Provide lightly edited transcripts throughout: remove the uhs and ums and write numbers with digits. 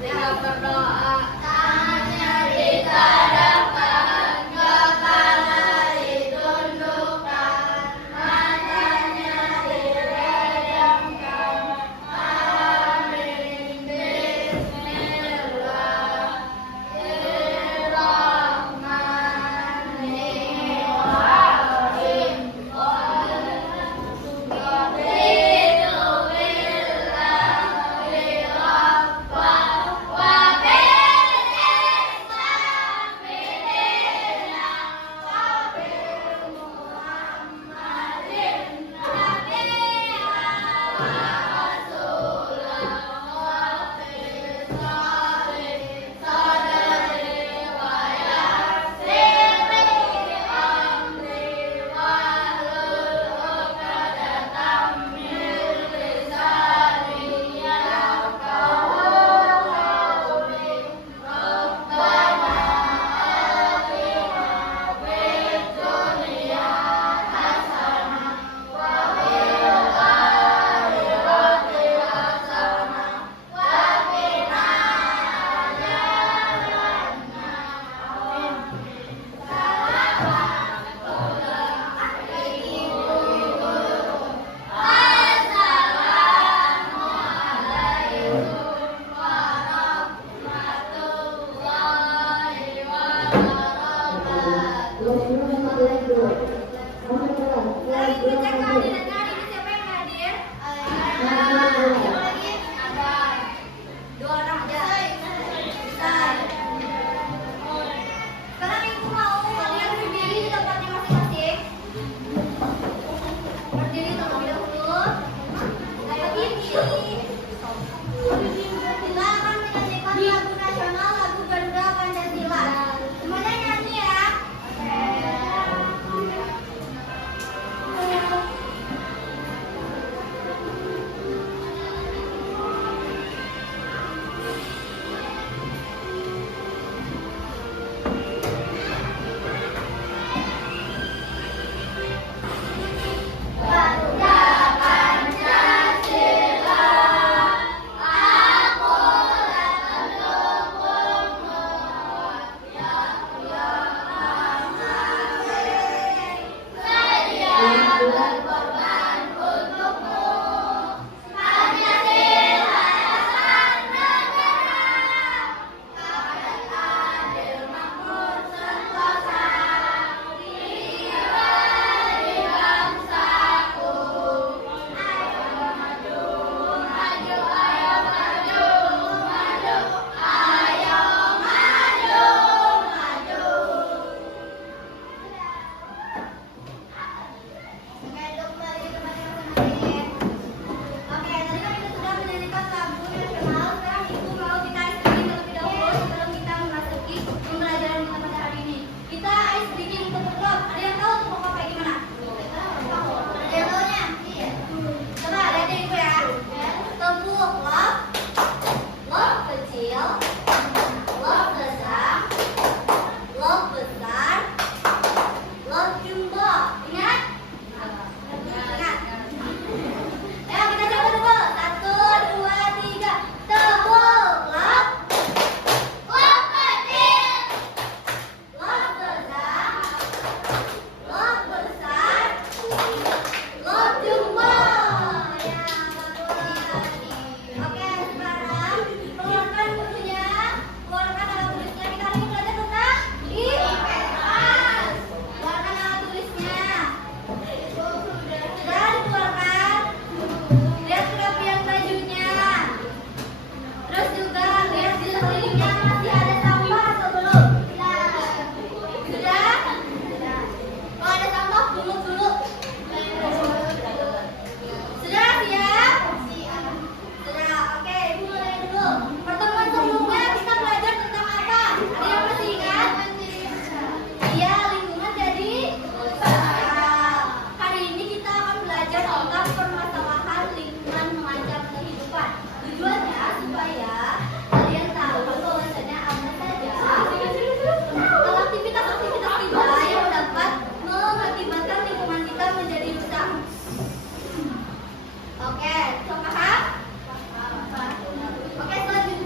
Dengan berdoa, tangannya ditadahkan, kepala ditundukkan, matanya direjamkan. Amin. Bismillahirrahmanirrahim.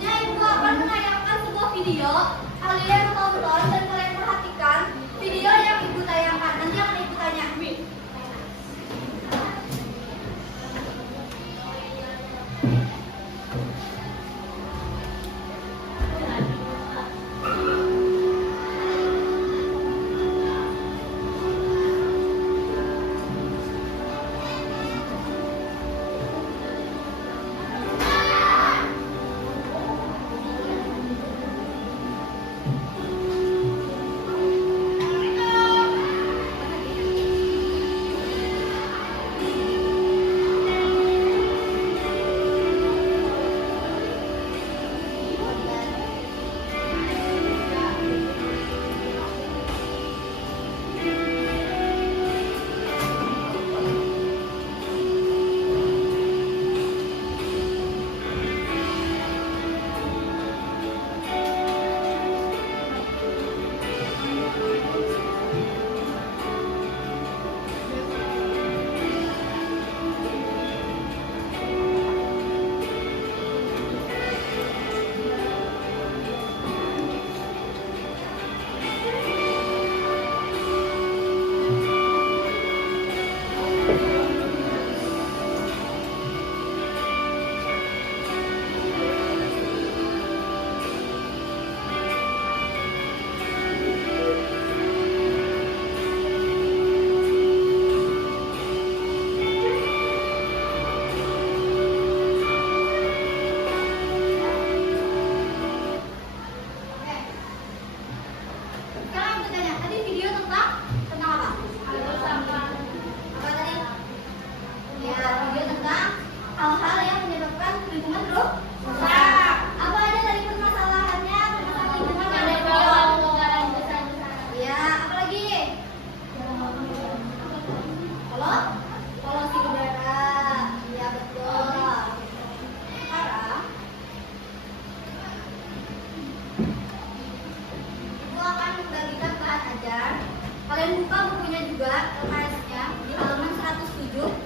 Kalian buka bukunya juga, LKS-nya di halaman 107.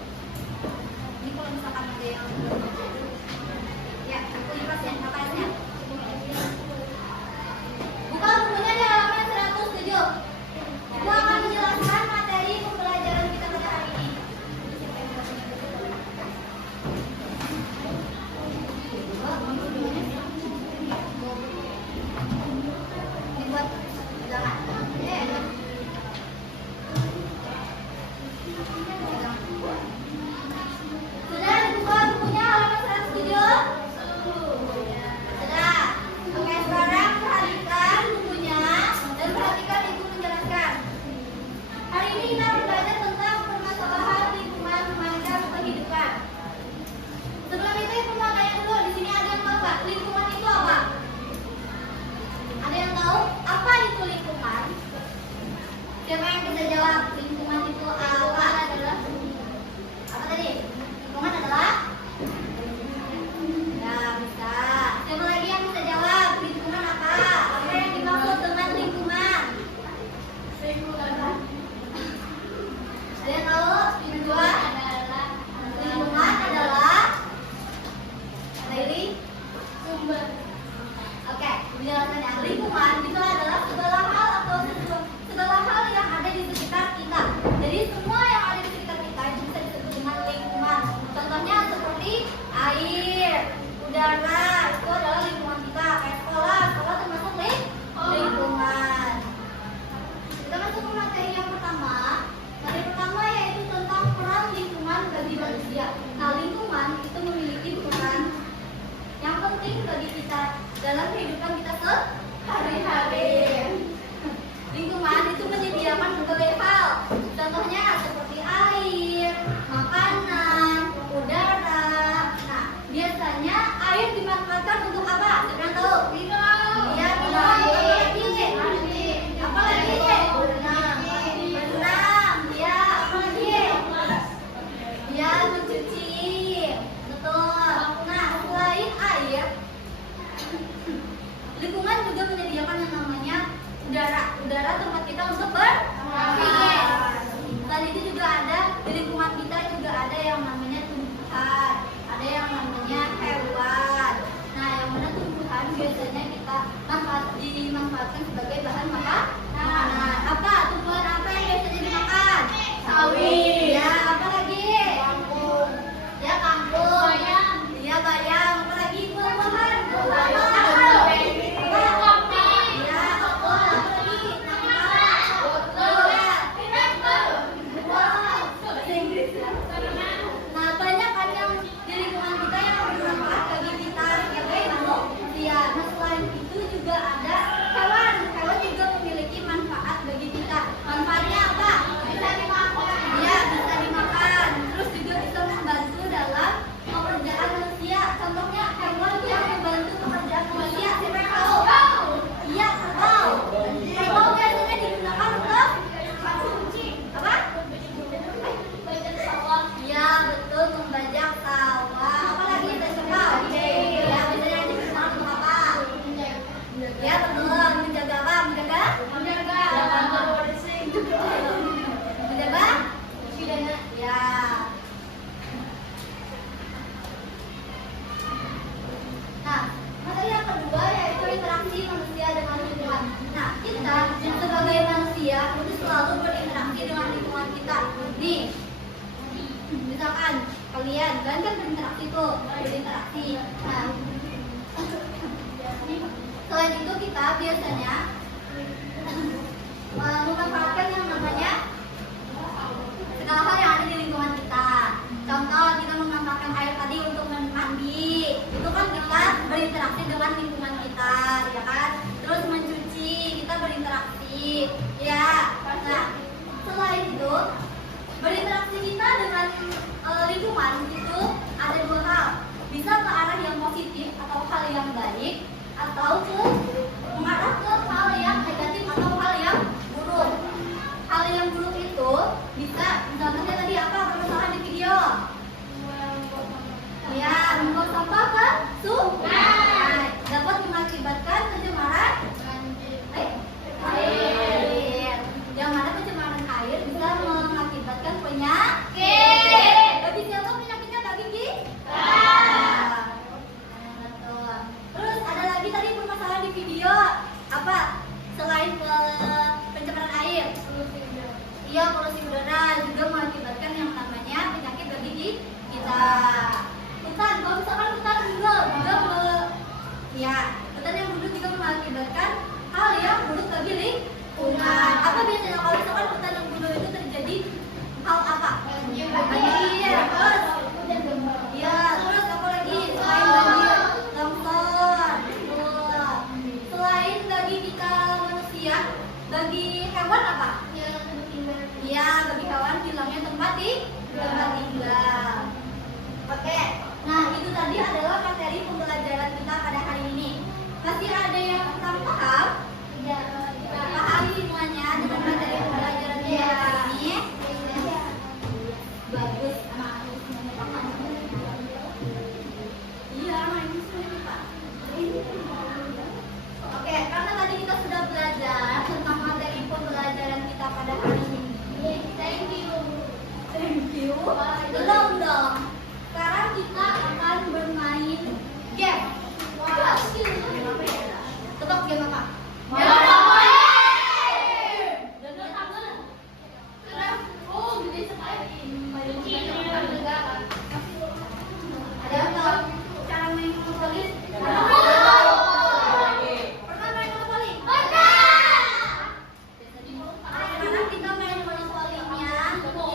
Ini kalau misalkan ada yang ya, aku lihat ya LKS-nya. Buka bukunya di halaman 107. Aku akan menjelaskan materi pembelajaran kita pada hari ini. Ini buat jangan. Sudah dibuka bukunya halaman 107? Sudah. Oke, sekarang perhatikan bukunya dan perhatikan ibu menjelaskan. Hari ini kita belajar tentang permasalahan lingkungan memandang kehidupan. Sebelum itu ibu mau tanya dulu, di sini ada yang tahu nggak lingkungan itu apa? Ada yang tahu apa itu lingkungan? Siapa yang bisa jawab lingkungan itu apa? Apa tadi? Lingkungan adalah? Ya, bisa. Siapa lagi yang bisa jawab lingkungan apa? Apa yang dimaksud dengan lingkungan? Ada yang tahu? Yang kedua? Lingkungan adalah apa ini? Sumber. Oke, penjelasannya lingkungan itu adalah segala hal atau segala hal yang ada di sekitar kita. Jadi semua yang ada di sekitar kita itu bisa disebut dengan lingkungan. Contohnya seperti air, udara, itu adalah lingkungan kita. Kayak sekolah termasuk lingkungan. Kita masuk ke materi yang pertama. Materi pertama yaitu tentang peran lingkungan bagi manusia. Nah, lingkungan itu memiliki peran yang penting bagi kita dalam kehidupan kita sehari-hari. Lingkungan itu menyediakan berbagai hal. Contohnya seperti air, makanan, udara. Nah, biasanya air dimanfaatkan untuk apa? Siapa yang tahu? Minum. Iya, minum. Apa lagi? Berenang. Ya, apa lagi? Ya, mencuci. Betul. Nah, selain air, lingkungan juga menyediakan yang namanya udara. Udara tempat kita untuk bernafas. Selain itu juga ada di lingkungan kita juga ada yang namanya tumbuhan, ada yang namanya hewan. Nah, yang mana tumbuhan biasanya kita dimanfaatkan sebagai bahan makanan. Apa tumbuhan apa yang biasanya dimakan? Sawi. Ya, apa lagi? Kangkung. Ya, kangkung. Ya, bayam. Apa lagi? Buah-buahan. Nah, banyak kan yang di lingkungan kita yang bermanfaat bagi kita sebagai manusia. Nah, selain itu juga ada hewan. Hewan juga memiliki manfaat bagi kita. Manfaatnya apa? Bisa dimakan. Ya, bisa dimakan. Terus juga bisa membantu dalam pekerjaan manusia. Contohnya hewan yang membantu pekerjaan manusia. Siapa yang tahu? Iya, tahu. Kerbau biasanya digunakan untuk apa? Ya, betul, membajak sawah. Apa lagi kerbau? Ya, biasanya digunakan untuk apa? Ya, betul, menjaga apa? Menjaga? Menjaga. Menjaga? Ya. Nah, materi yang kedua yaitu interaksi manusia dengan lingkungan. Nah, kita sebagai manusia itu selalu berinteraksi dengan lingkungan kita. Nih, misalkan kalian kan berinteraksi tuh, berinteraksi. Nah, selain itu kita biasanya memanfaatkan yang namanya segala hal yang ada di lingkungan kita. Contoh, kita memanfaatkan air tadi untuk mandi. Itu kan kita berinteraksi dengan lingkungan kita, ya kan? Terus mencuci, kita berinteraksi. Ya. Nah, selain itu, berinteraksi kita dengan lingkungan itu ada dua hal. Bisa ke arah yang positif atau hal yang baik, atau mengarah ke hal yang negatif atau hal yang buruk. Hal yang buruk itu bisa, misalnya tadi apa permasalahan di video? Ya, membuang sampah ke sungai dapat mengakibatkan pencemaran air. Yang mana pencemaran Iya, polusi udara juga mengakibatkan yang namanya penyakit bagi kita. Hutan, kalau misalkan hutan juga ya, hutan yang buruk juga mengakibatkan hal yang buruk bagi lingkungan. Apa biasanya kalau misalkan hutan yang buruk itu terjadi hal apa? Banjir, terus apa lagi? Selain banjir, longsor. Selain bagi kita manusia, bagi hewan apa? Iya, bagi hewan hilangnya tempat tinggal. Oke, nah itu tadi adalah materi pembelajaran kita pada hari ini. Masih ada yang kurang paham? Pahami semuanya dengan materi pembelajaran kita hari ini. Bagus, anak-anak semuanya paham. Iya, anak ini semuanya Pak. Oke, karena tadi kita sudah belajar tentang materi pembelajaran kita pada hari ini. Thank you. Belum dong. Sekarang kita akan bermain game. Tetap game apa? Ada yang tahu cara main monopoli? Pernah main monopoli? Karena kita main monopolinya itu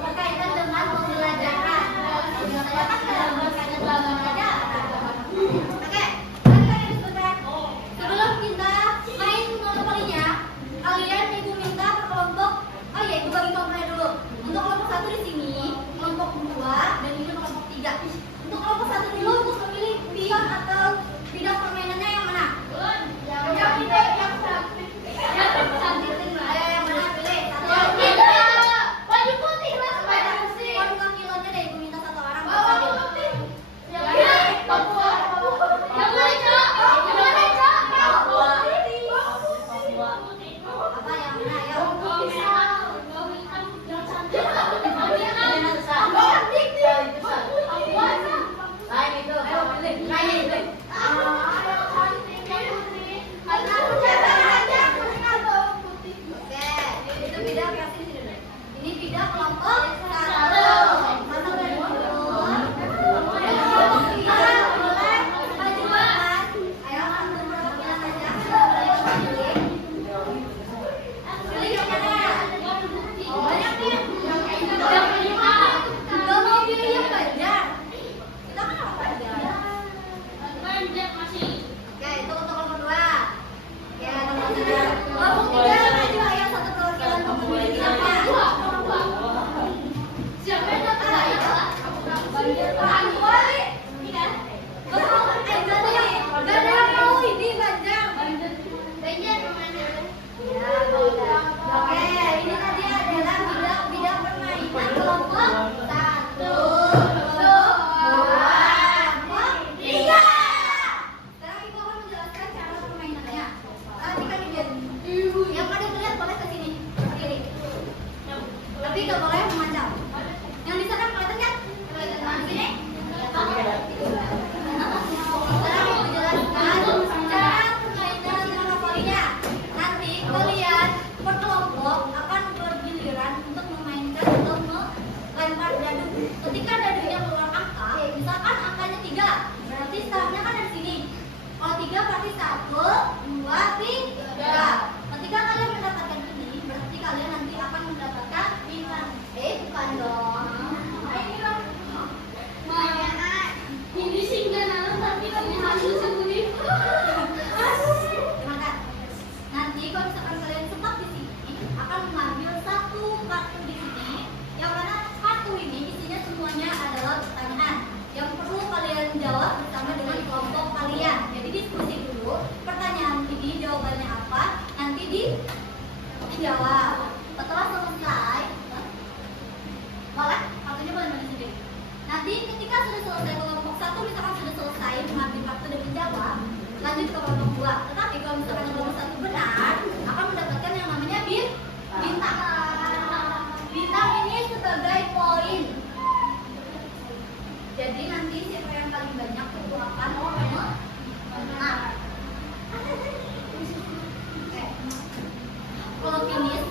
berkaitan dengan pembelajaran. Saya kan dalam berkaitan dengan pembelajaran. Oke, kalian sebentar. Sebelum kita main monopolinya, kalian ibu minta per kelompok. Oh iya, ibu bagi kelompoknya dulu. Untuk kelompok 1 di sini, kelompok 2 dan ini kelompok 3. Untuk kelompok 1 dulu untuk memilih pion atau bidang permainannya yang mana? Yang pilih yang cantik. Ayo yang mana pilih? Baju putih lah. Kon wakilnya deh, ibu minta 1 orang. Baju putih. Yang mana, Cok? Apa yang mana? Ayo. Itu bidang kasih sini. Ini bidang kelompok 1. Masuk dari dulu. Kelompok 3 boleh maju depan. Ayo ambil perwakilan aja. Pilih yang mana? Banyak nih. Gak mau pilih yang Banjar. Kita kan orang Banjar. Oke, itu untuk kelompok 2. Ya, kelompok 3 maju. Ayo satu perwakilan memilih bidangnya. Siapa yang dapat aja? Banjar. Balik. Gak ada yang mau ini Banjar. Banjar kemana? Ya, oke, ini tadi adalah bidang permainan kelompok 1, 2, 3. Sekarang ibu akan menjelaskan cara permainannya. Perhatikan ibu. Yang ada melihat boleh ke sini, berdiri. Tapi nggak boleh memandang. Yang di sana kelihatan kan? Kelihatan di sini. Sekarang ibu jelaskan cara permainan monopolinya. Nanti kalian per kelompok akan bergiliran untuk memainkan atau melempar dadu. Ketika dadunya keluar angka, misalkan angkanya 3, berarti startnya kan dari sini. Kalau 3 berarti 1, 2, 3. Ketika kalian mendapatkan ini, berarti kalian nanti akan mendapatkan bintang. Bukan dong. Ini sih nggak nalar tapi ini halus sendiri. Nanti kalau misalkan kalian sempat di sini akan mengambil 1 kartu di sini, yang mana kartu ini isinya semuanya adalah pertanyaan yang perlu kalian jawab bersama dengan kelompok kalian. Jadi diskusi dulu pertanyaan ini jawabannya apa, nanti dijawab. Setelah selesai, boleh kartunya boleh main sendiri. Nanti ketika sudah selesai kelompok 1 misalkan sudah selesai mengambil kartu dan menjawab, lanjut ke kelompok 2. Tetapi kalau misalkan kelompok 1 benar, akan mendapatkan yang namanya bintang. Bintang ini sebagai poin. Jadi nanti siapa yang paling banyak itu akan menang. Oke. Kalau finish,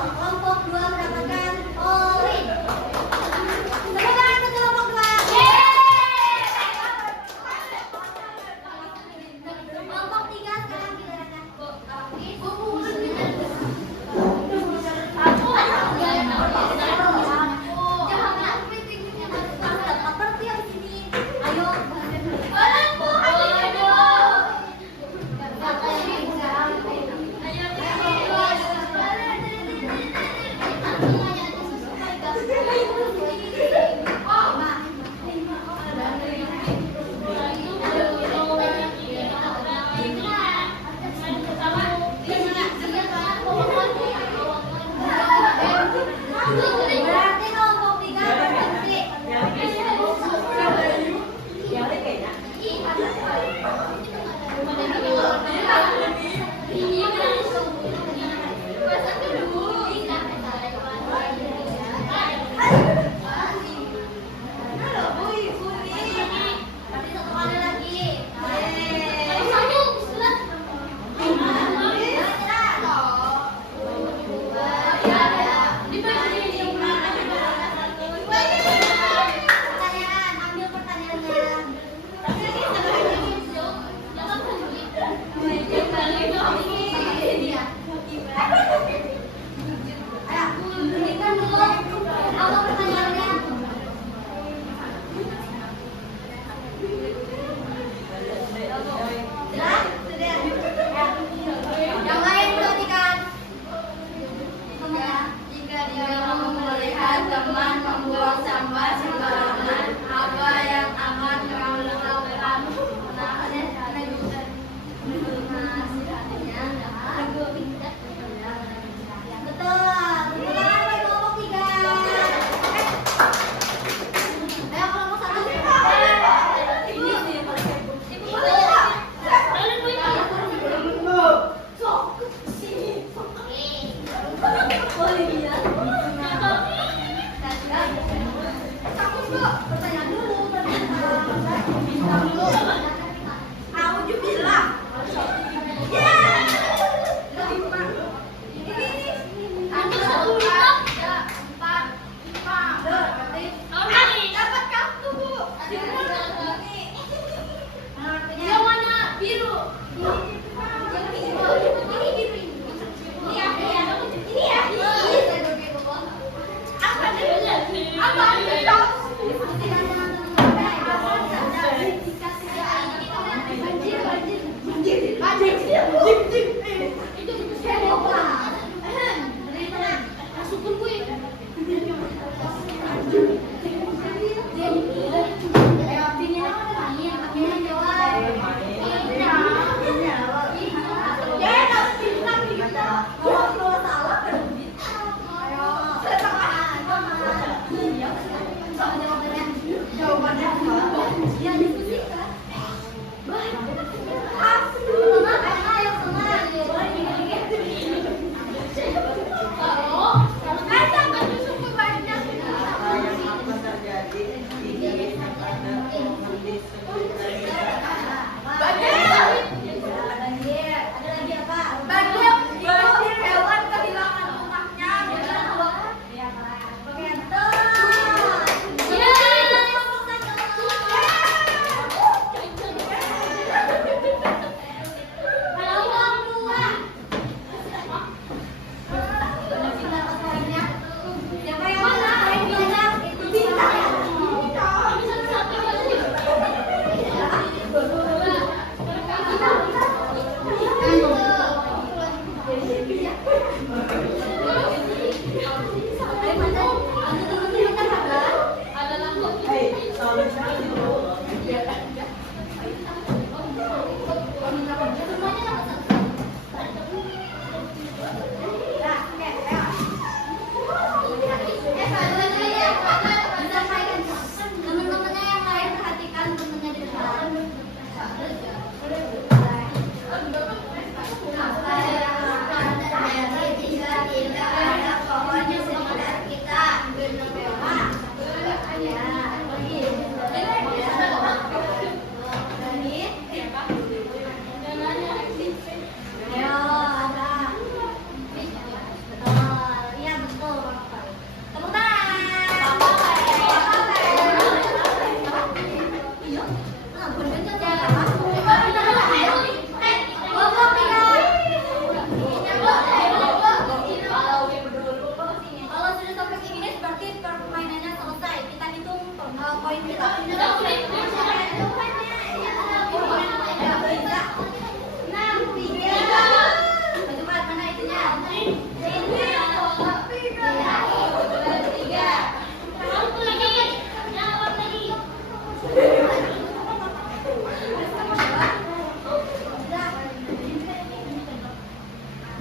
Kelompok 2 mendapatkan poin. Tepuk tangan untuk kelompok 2. Kelompok 3 sekarang gilirannya. Seperti yang di sini. Ayo.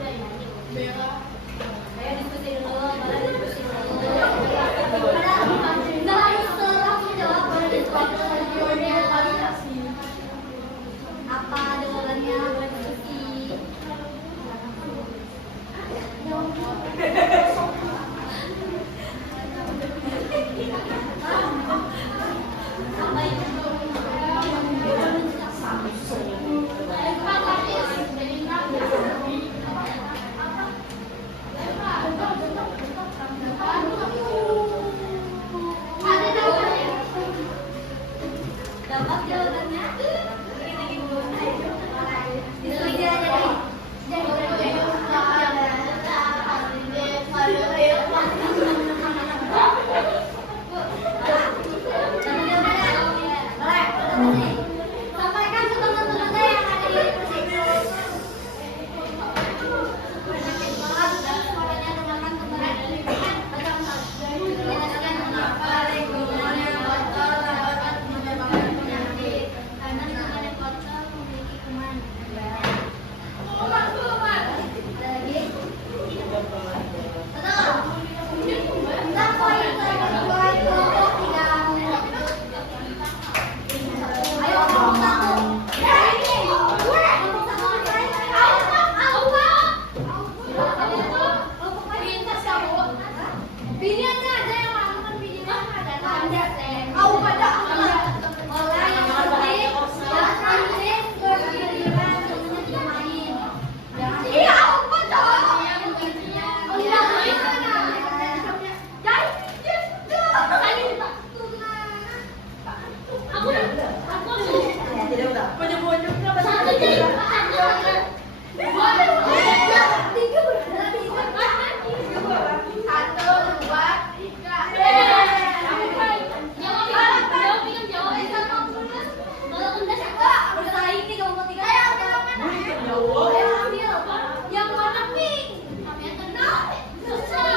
Ayo diskusi dulu, boleh diskusi dulu. Nggak harus langsung jawab, boleh diskusi. Apa jawabannya, boleh diskusi. Apa itu? Dapat jawabannya? Sampaikan ke teman-temannya yang ada di kursi. Suaranya dengarkan kembali. Menjelaskan mengapa lingkungan yang kotor dapat menyebabkan penyakit. Karena lingkungan yang kotor memiliki kuman. Ada lagi? Betul. Tentang poin kedua kelompok 3. Ayo kelompok 1. Kelompok 1 Pilihannya ada yang melakukan pilihan ada. Orang yang penting berpilihan semuanya tidak main. Jangan. Iya, aku yang warna pink. Susah.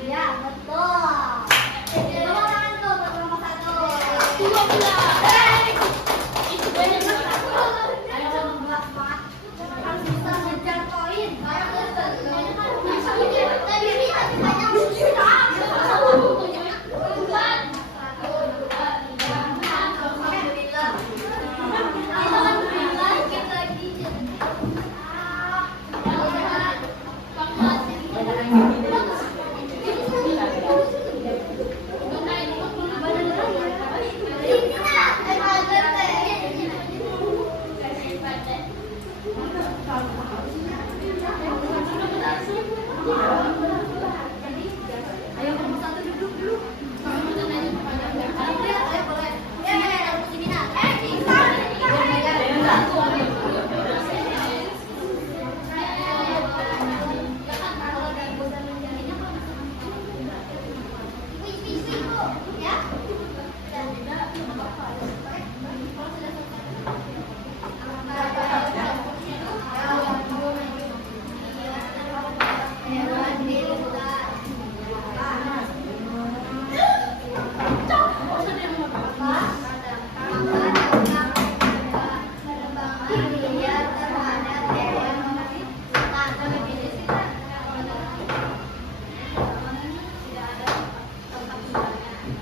Iya, betul. Tepuk tangan tuh buat kelompok 1. Itu banyak banget. Ayo kelompok 4. Harus bisa ngejar poin. Ayo kelompok 1 duduk dulu.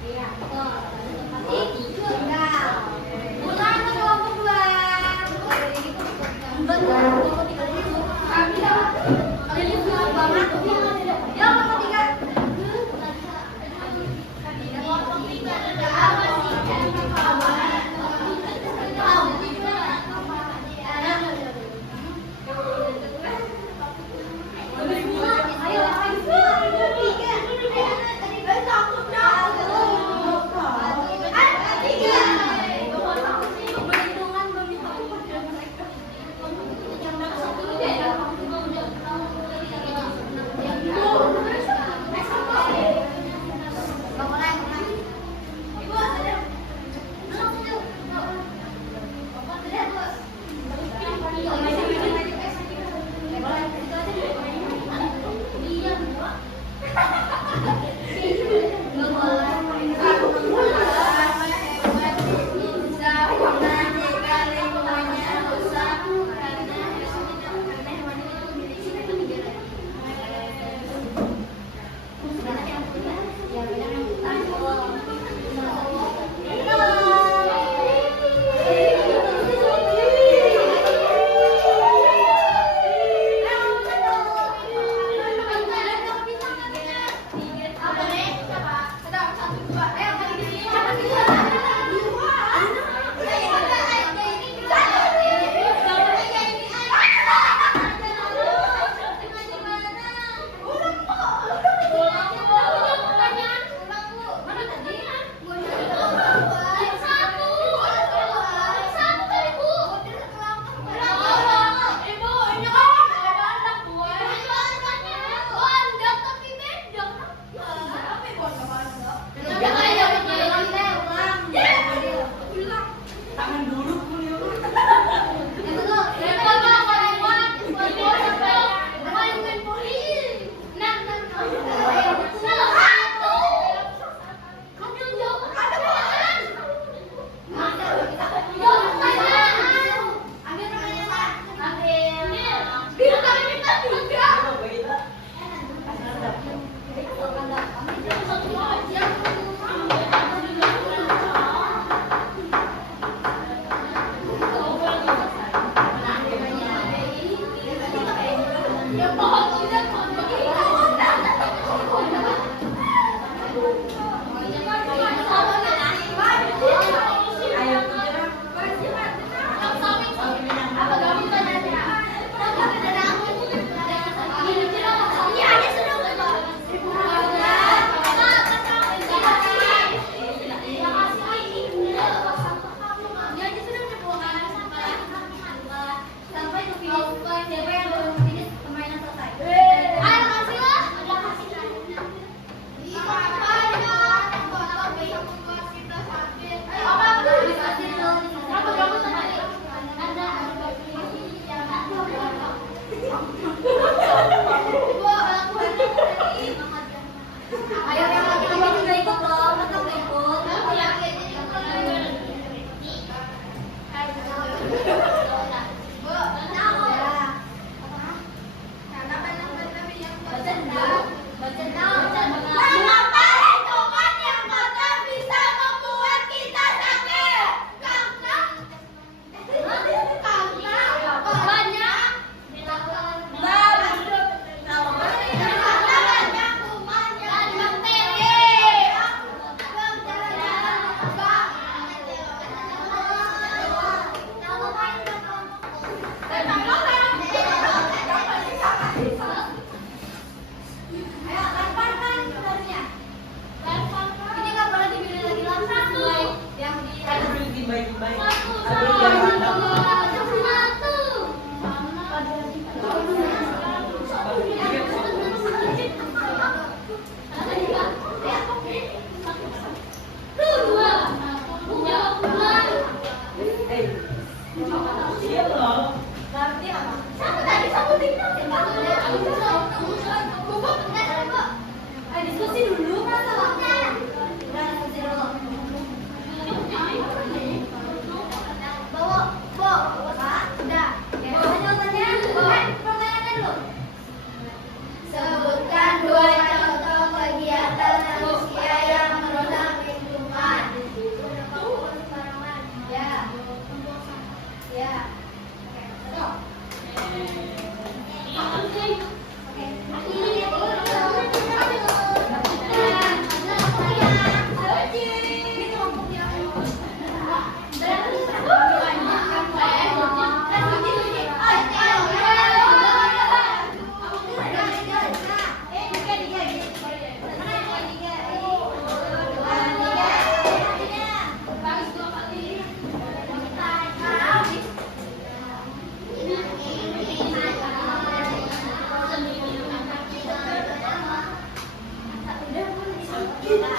Iya.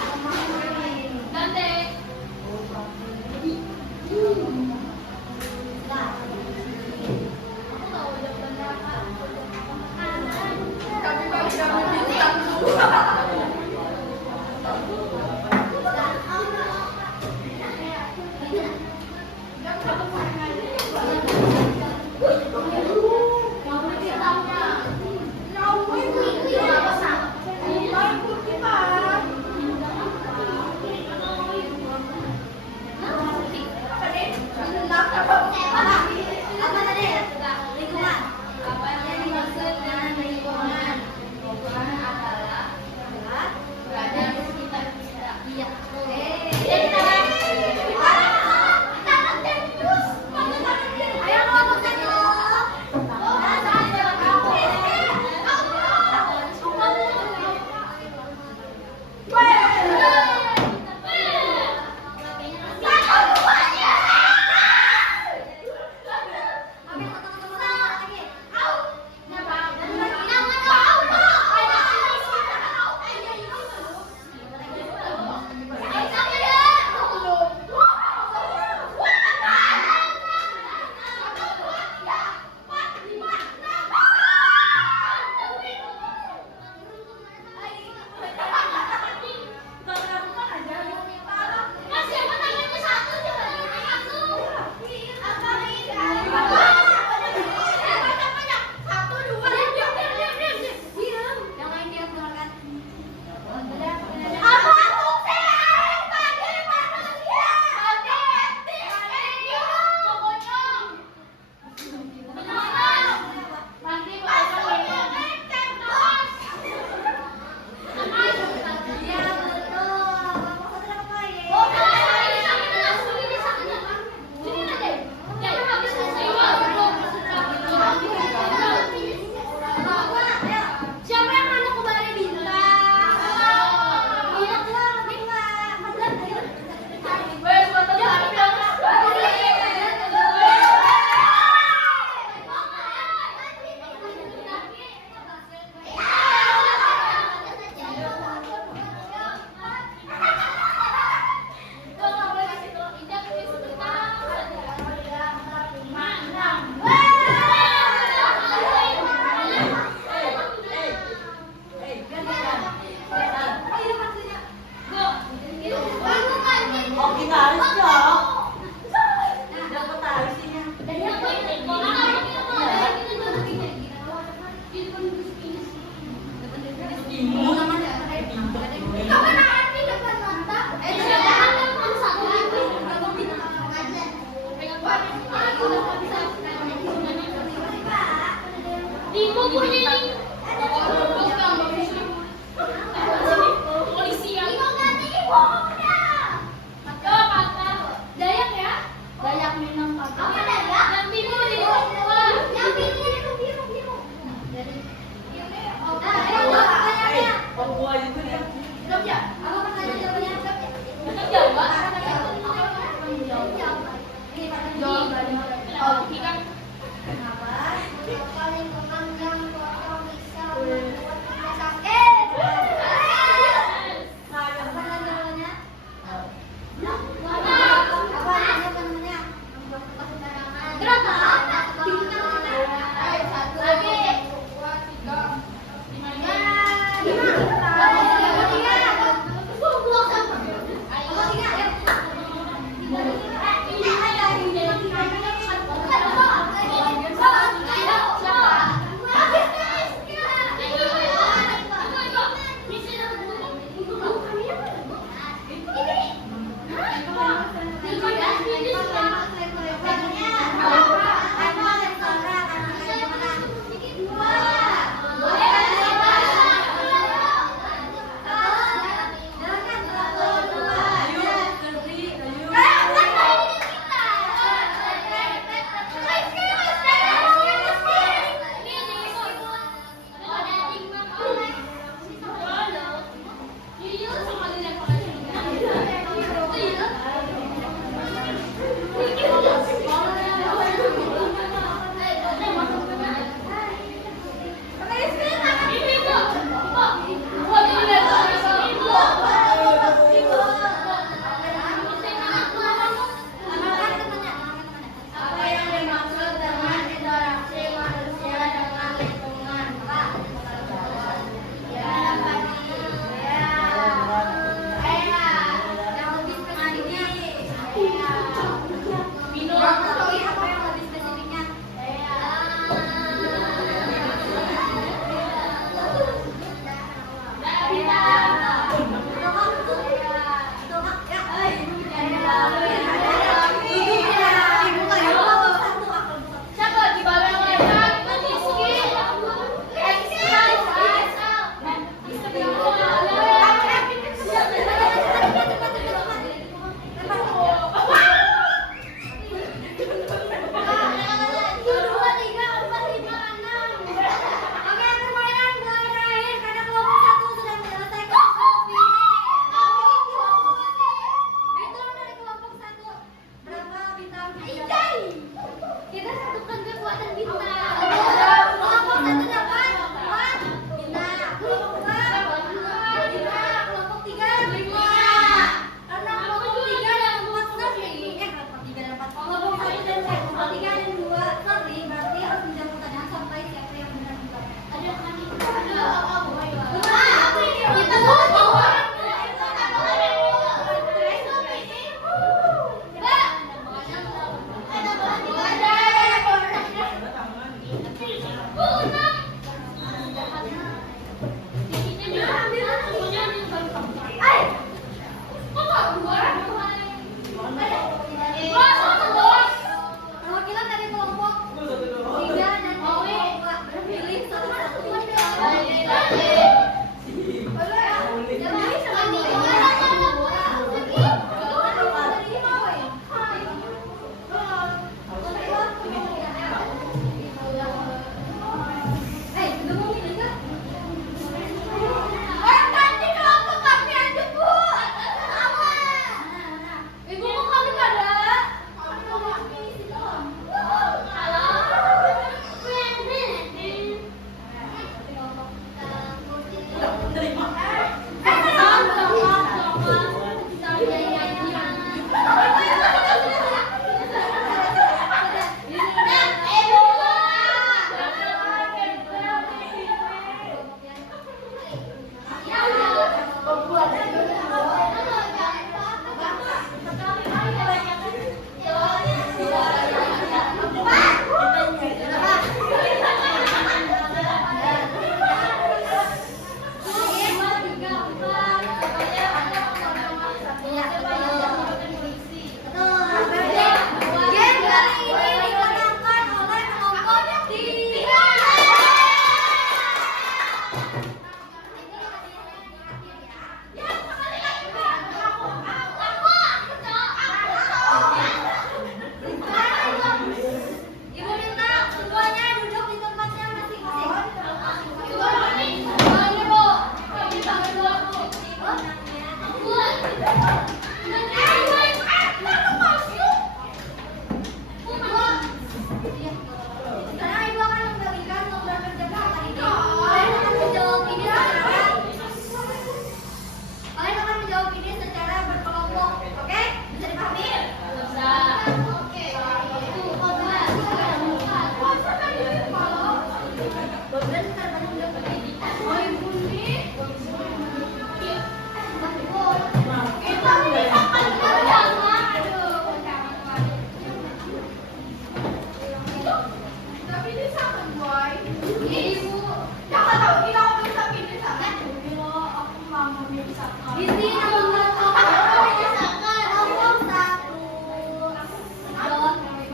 Ayo. Sekarang ibu akan membagikan lomba kerja hari ini. Kalian akan menjawab ini secara berkelompok, oke? Bisa dipahami? Oke.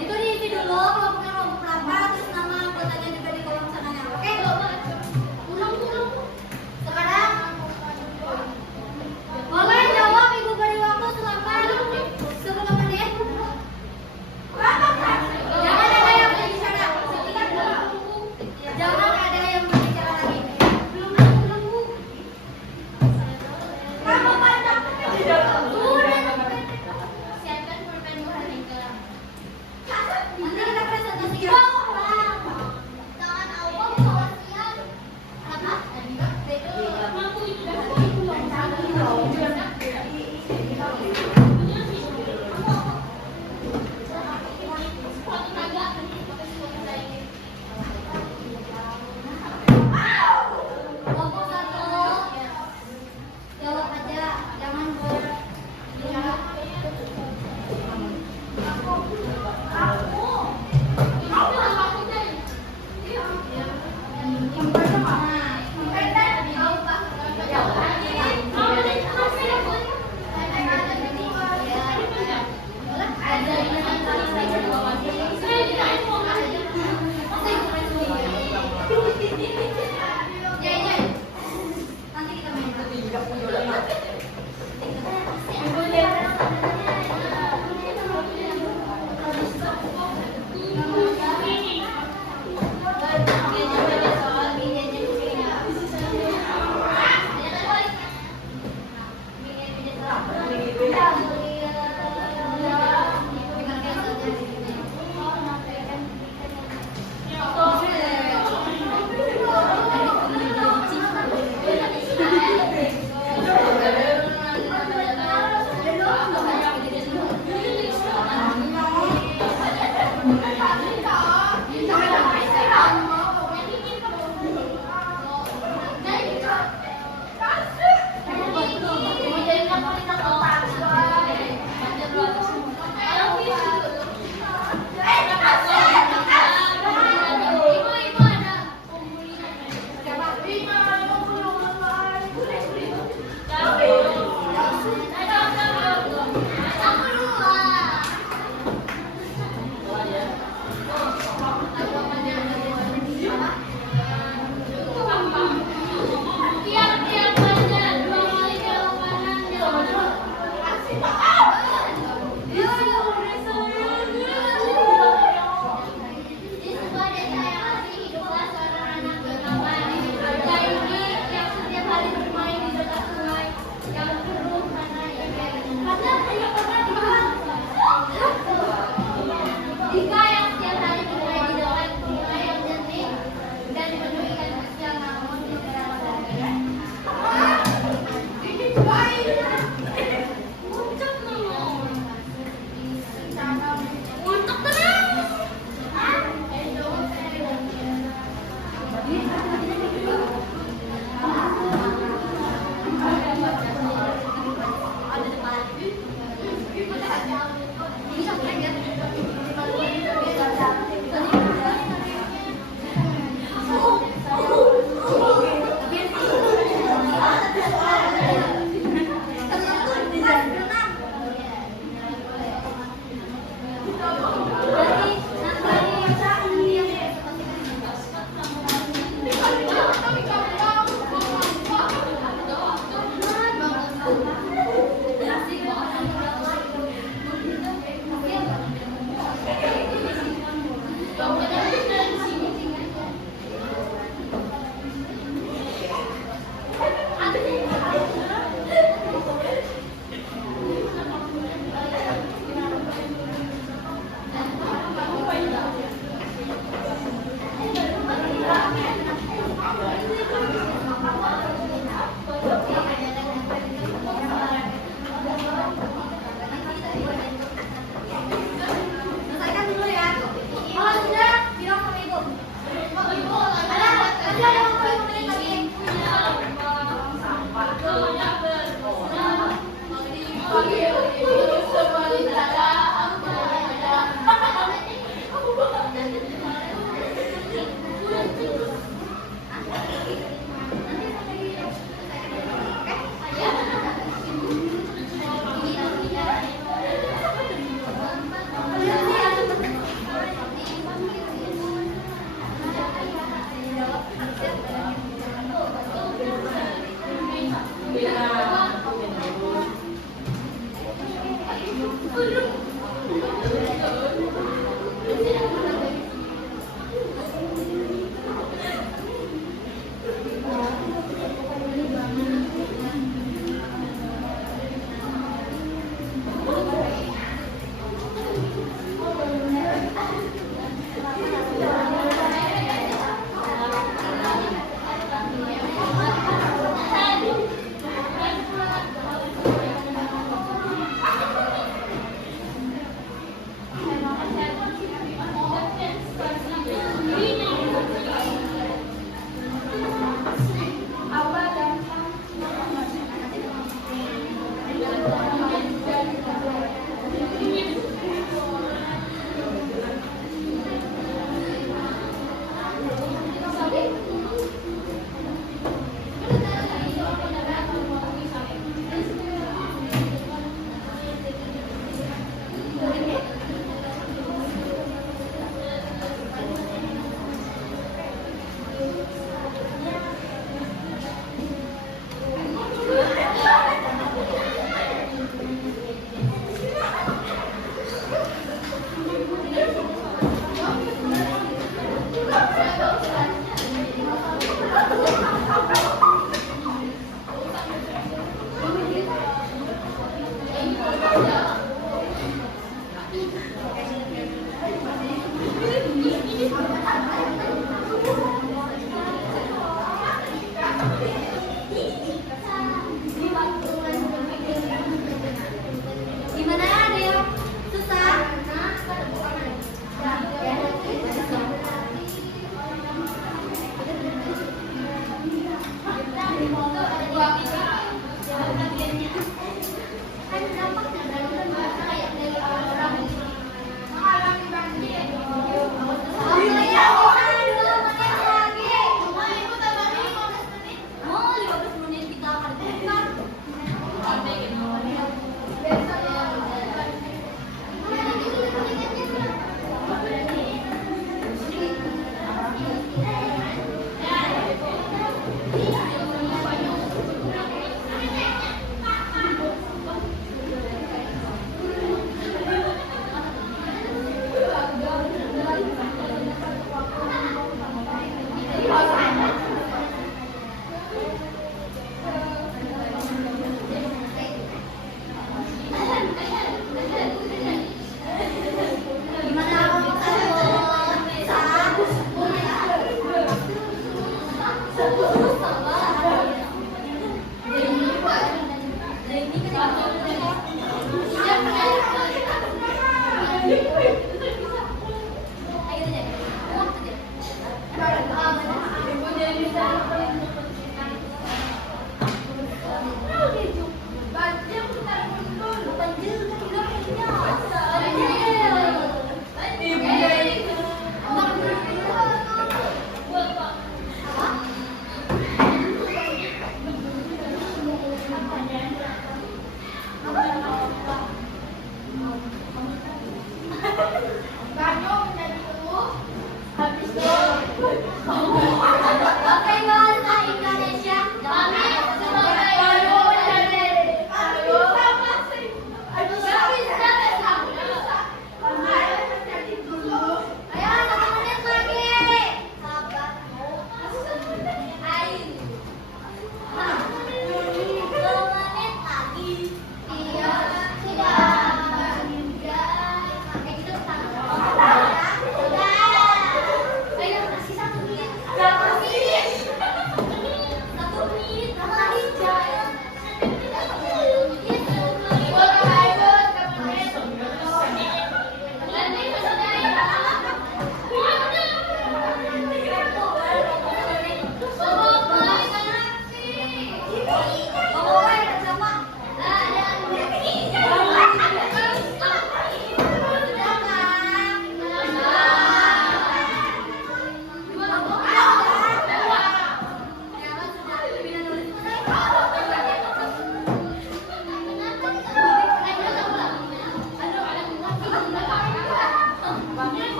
Itu diisi dulu kelompoknya kelompok berapa, terus nama anggotanya juga di kolom sananya, oke? Sekarang boleh jawab, ibu beri waktu selama 10 menit. Jangan ada yang berbicara. Jangan ada yang berbicara lagi. Kamu pada siapkan pulpen hari ini. Nanti kita presentasi ya. Tangan awal siap. Apa? Kelompok 1 jawab aja, jangan berbicara. Nanti kita main.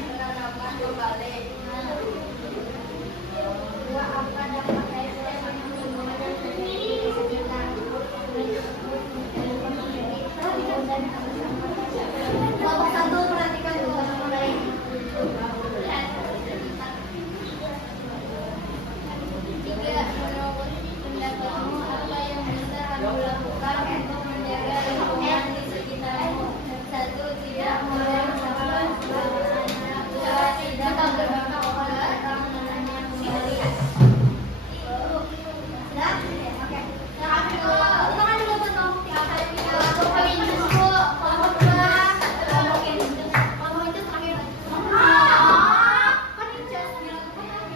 Menanamkan kembali. Dua, apa dampak dari penggunaan sendiri di sekitar? Kelompok 1 perhatikan tugas dengan baik. Tiga, menurut pendapatmu apa yang bisa kamu lakukan untuk menjaga lingkungan di sekitarmu? Satu, tidak membuang sampah sembarangan. Dua, tidak berdampak pada tangannya kembali. Sudah? Oke. Silakan dulu. Silakan dulu buat kelompok 3. Kelompok Injus, Bu. Kelompok 2. Kelompok Injus. Kelompok Injus terakhir. Kan Injus bilang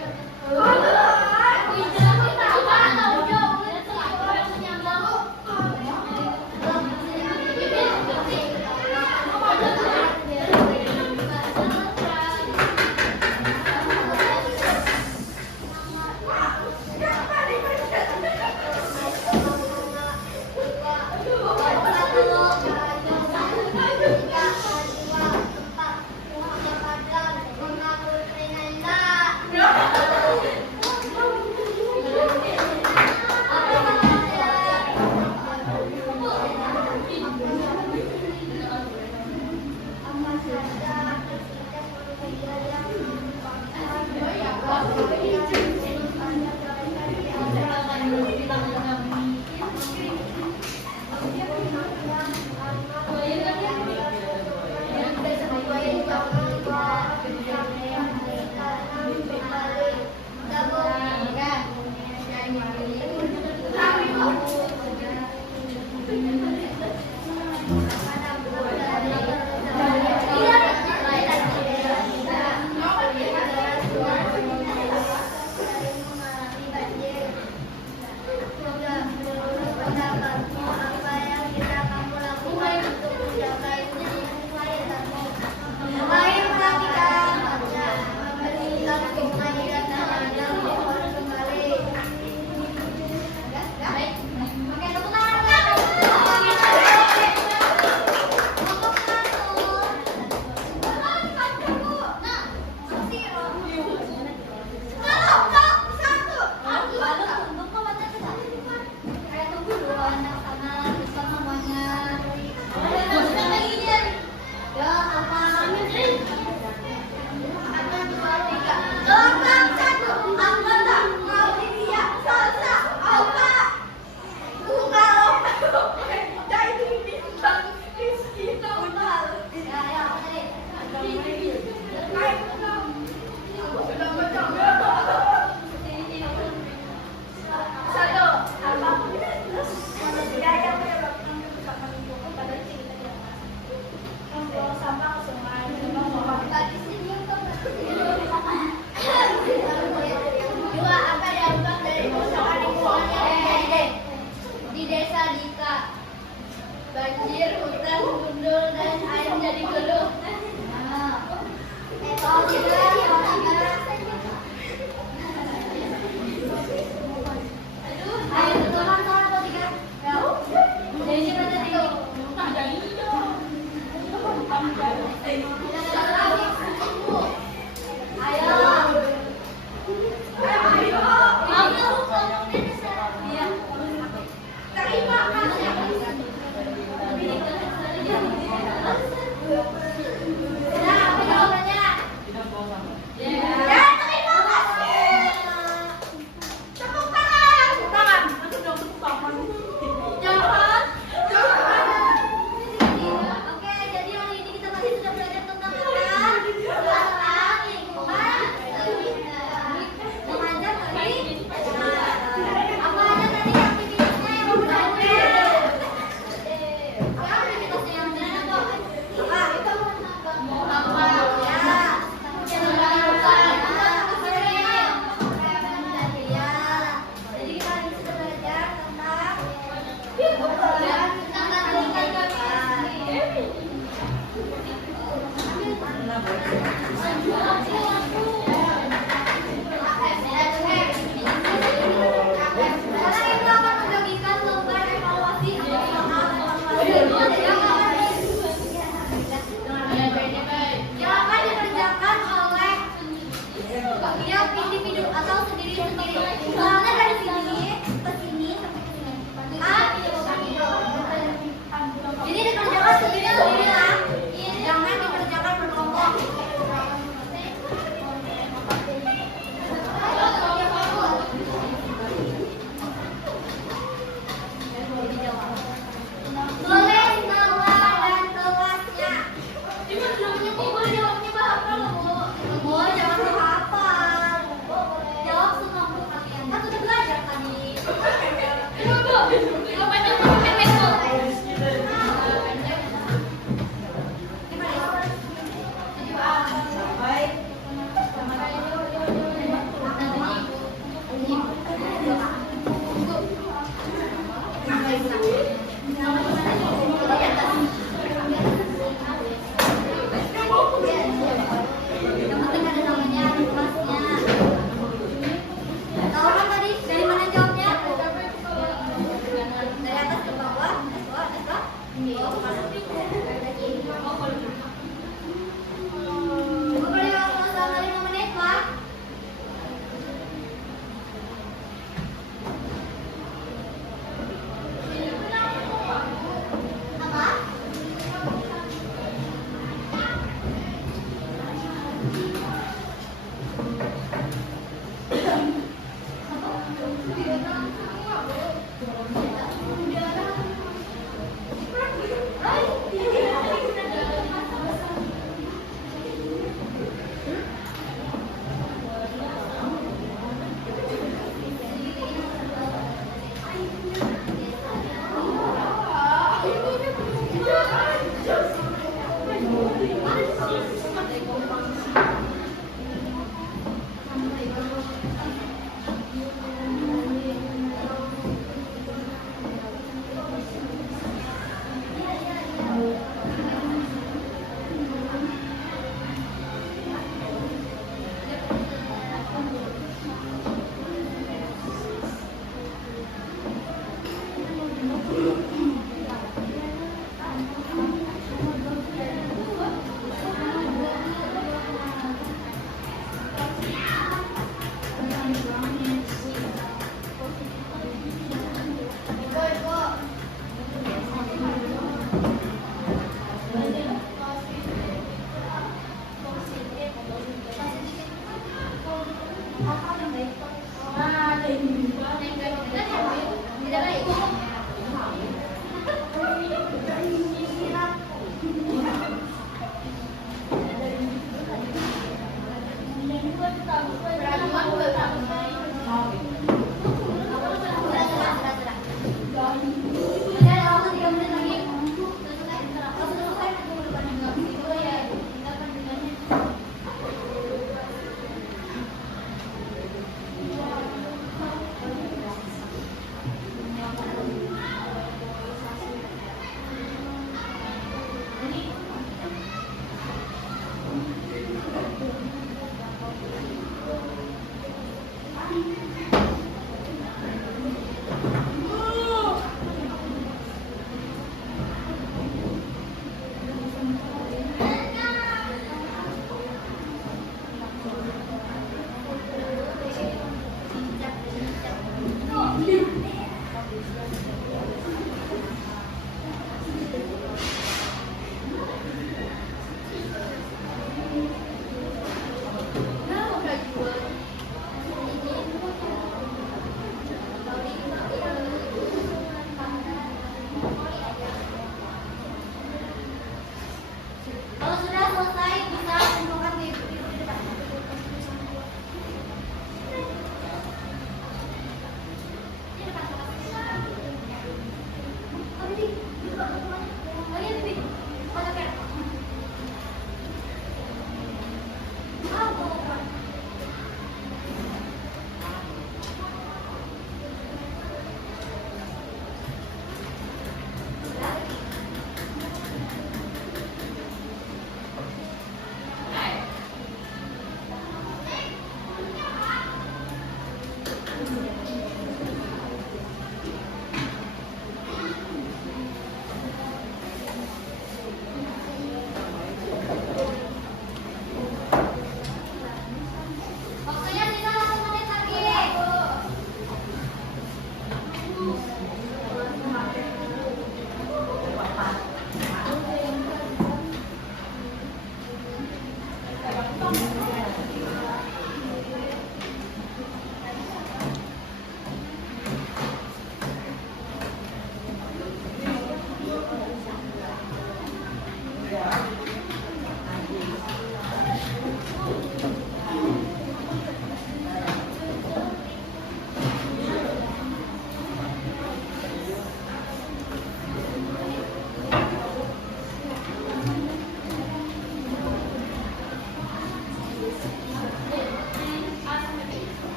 banjir, hutan gundul, dan air jadi keluh. Ayo, tolong atau 3. Jadi berarti 3.